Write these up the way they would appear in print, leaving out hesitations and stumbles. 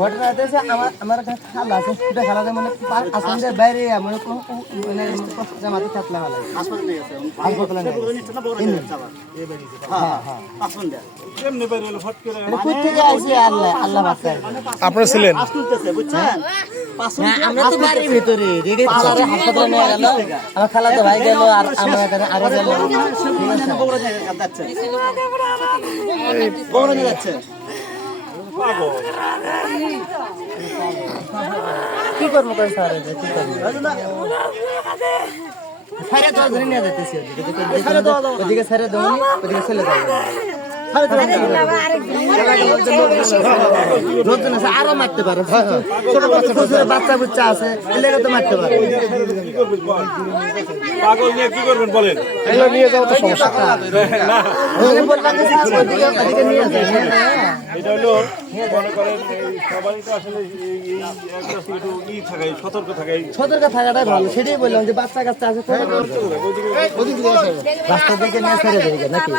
ঘটনা হচ্ছে আমার একটা খালা আছে, সেটা খালা মানে আসলে বাইরে মানে জামাতে থাকলে ভালো হাসপাতালে আল্লাহ বাঁচায়। আপনারা ছিলেন? আমরা তো বাড়ির ভিতরে হাসপাতালে নিয়ে গেল, আমার খালা তো ভাই গেল আর আমরা আরো গেল। কি করবো স্যার, কি করবো সারে তো ধরে নিয়ে যেতেছি ওদিকে সারে দেবনি, ওদিকে চলে যাবো আরো মারতে পারে, ছোট বাচ্চা বুচ্চা আছে এলাকা তো মারতে পারে। পাগল নিয়ে কি করবেন বলেন? এগুলো নিয়ে যাওয়া তো সমস্যা এটা হলো মনে করেন সবারই তো আসলে সতর্ক থাকাই থাকাটাই ভালো, সেটাই বললাম যে বাচ্চা কাচ্চা আছে রাস্তা দিকে নিয়ে ছেড়ে দেবে নাকি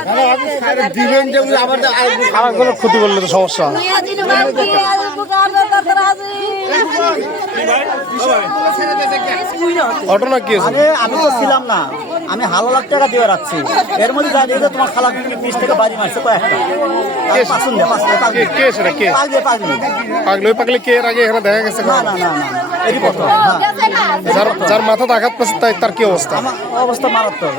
দিবেন যে আবার খারাপ কোনো ক্ষতি করলে তো সমস্যা। ঘটনা কি আছে? আমি তো ছিলাম না, আমি হালো লাখ টাকা দিয়ে রাখছি, এর মধ্যে জানি যে তোমার খালা পিস থেকে বাড়ি মারছে কয়েকটা। কে সেটা কে পাগলে? ওই পাগলে কে এর আগে এখানে দেখা গেছে? না না না না, এরই প্রথম। যার মাথাতে আঘাত পাচ্ছে তার কি অবস্থা? আমার অবস্থা মারাত্মক।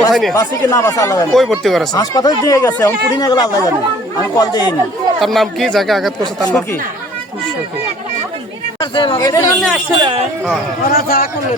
কোথায় নিয়ে বাসি কি না বাসা আল্লাহ জানে। কই ভর্তি করেছে? হাসপাতালে দিয়ে গেছে, আমি পুরি নিয়ে গেলে আল্লাহ জানে, আমি কল দিইনি। তার নাম কি? যাকে আঘাত করছে তার নাম কি? এদের জন্য আসছে না, ওরা যা করলো